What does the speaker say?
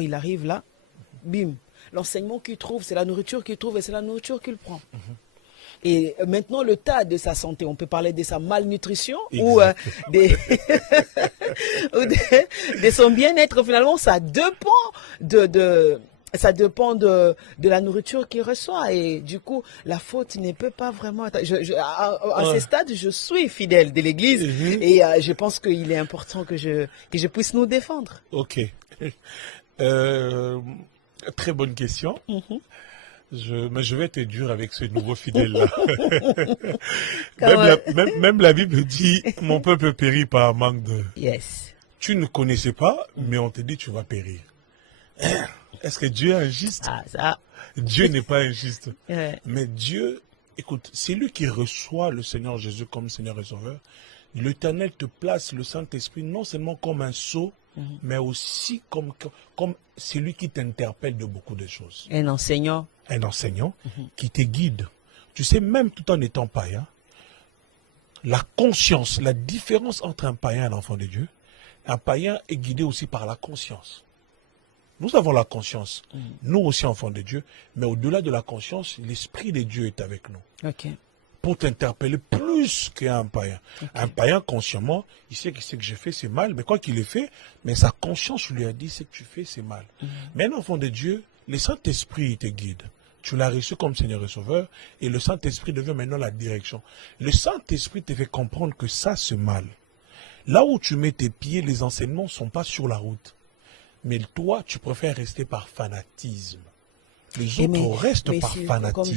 il arrive là, bim. L'enseignement qu'il trouve, c'est la nourriture qu'il trouve et c'est la nourriture qu'il prend. Et maintenant, le tas de sa santé, on peut parler de sa malnutrition ou, de son bien-être. Finalement, ça dépend ça dépend de la nourriture qu'il reçoit. Et du coup, la faute ne peut pas vraiment... À ce stade, je suis fidèle de l'Église et je pense qu'il est important que je puisse nous défendre. Ok. Très bonne question. Mais je vais être dur avec ce nouveau fidèle-là. même la Bible dit, mon peuple périt par manque de... Yes. Tu ne connaissais pas, mais on te dit tu vas périr. Est-ce que Dieu est injuste? Ah, ça. Dieu n'est pas injuste. Ouais. Mais Dieu, écoute, c'est lui qui reçoit le Seigneur Jésus comme Seigneur et Sauveur. L'Éternel te place le Saint-Esprit non seulement comme un sceau, mais aussi comme celui qui t'interpelle de beaucoup de choses. Un enseignant. Un enseignant qui te guide. Tu sais, même tout en étant païen, la conscience, la différence entre un païen et un enfant de Dieu, un païen est guidé aussi par la conscience. Nous avons la conscience, nous aussi enfants de Dieu, mais au-delà de la conscience, l'Esprit de Dieu est avec nous. Ok. Pour t'interpeller plus qu'un païen. Okay. Un païen, consciemment, il sait que ce que j'ai fait, c'est mal, mais quoi qu'il ait fait, mais sa conscience lui a dit, ce que tu fais, c'est mal. Mais un enfant de Dieu, le Saint-Esprit, il te guide. Tu l'as reçu comme Seigneur et Sauveur, et le Saint-Esprit devient maintenant la direction. Le Saint-Esprit te fait comprendre que ça, c'est mal. Là où tu mets tes pieds, les enseignements ne sont pas sur la route. Mais toi, tu préfères rester par fanatisme. Les autres restent par fanatisme.